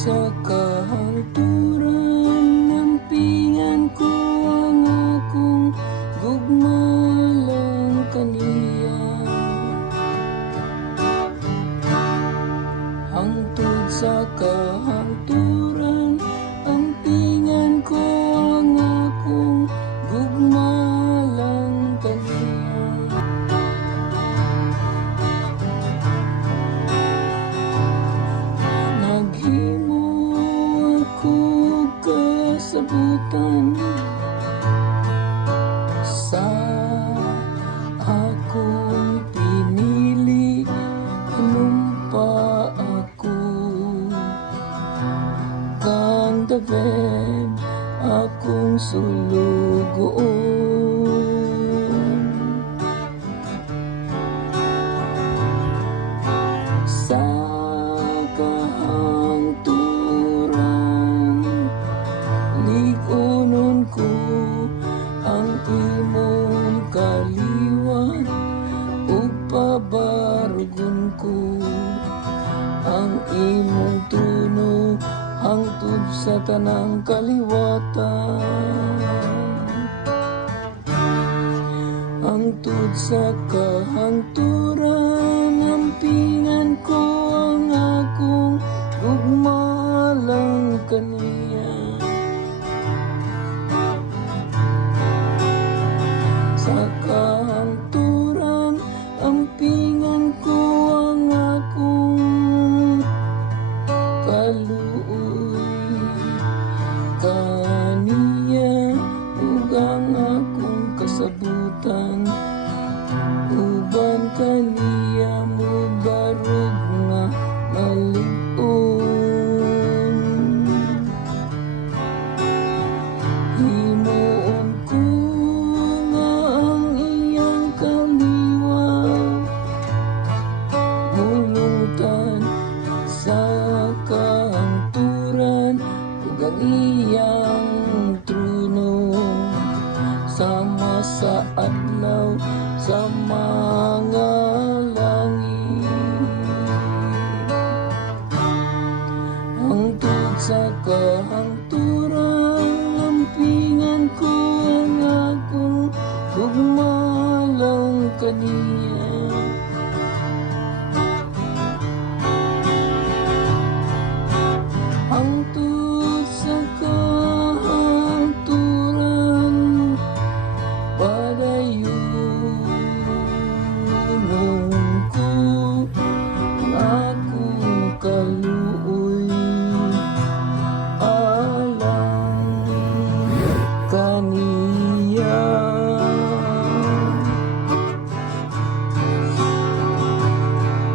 sa kahanturan, nampingan ko ang akong gugmalang kaniya. Hangtod sa kahanturan, ampingan ko ang akong gugmalang kaniya. Naghimo ako kasabutan sa akong pinili, hinumpa ako kang David akong sulugoon. Sa kahangturan, ligunon ko ang imong kaliwat, ug pabarugon ko ang imong tuno hangtod sa tanang kaliwatan. Hangtod sa kahangturan, ampingan ko ang akong gugmalang kaniya. Sa kahangturan, ampingan ko ang akong kaluoy kaniya, ug ang akong kasabutan uban kaniya mo barog nga malig-on. Himuon ko nga ang iyang kaliwa mulungtan sa kahangturan, ug ang iyang trono sama sa adlaw sa mga langit. Hangtod sa kahangturan, ampingan ko ang akong gugmalang kaniya. Hangtod sa kahangturan, padayon ko ang akong kaluoy alang kaniya.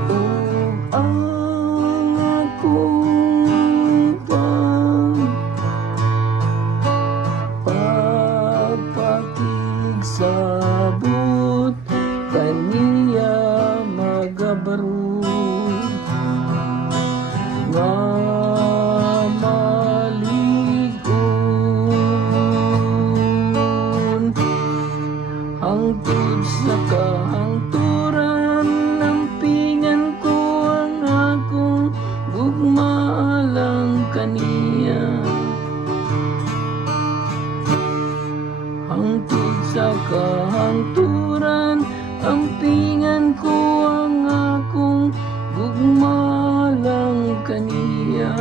Ug ang akong pagpakigsabot kaniya magabarog nga malig-on. Hangtod sa kahangturan, ampingan ko ang akong gugmalang kaniya. Hangtod sa kahangturan, ampingan ko ang akong gugmalang kaniya.